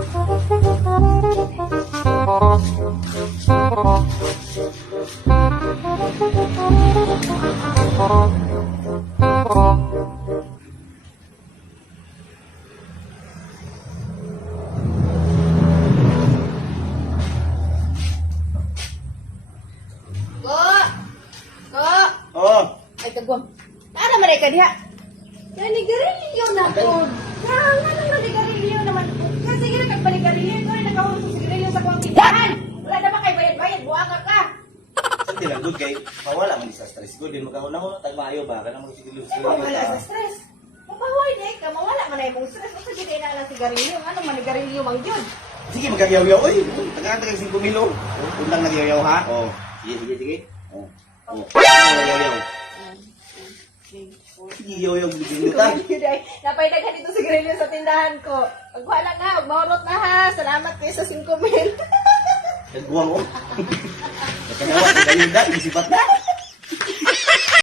Oh, Ay, kagwang. Ano man ay kadiha? Nanigarilyo na to. Ano nanigarilyo naman po? Kasi gina kagpanigarilyo ko rin nakahulog sa sigarilyo sa kuwang tindahan. Wala na ba kay bayad-bayad? Buwaka ka. hindi lang good kay mawala man sa stress ko din magkahuna-huna tag maayo ba kana magsigilo Ay, mawala sa stress. Mapahuay na ka, mawala man ay kong stress. Kasi gina na lang sigarilyo. Ano man nigarilyo mang yun? Sige magkagyaw-yaw oy. Taga-taga 5 milo. Undang nagyaw-yaw ha. Oh, sige. Oh. Oh. Nagyaw-yaw. Sige, yaw-yaw bigyan ta. Napay na ka dito sigarilyo sa tindahan ko. Pagwala na, mahurot na ha. Salamat kayo sa 5,000. Nagbuwang ko. Nakanawa ko kayo da, isipat na.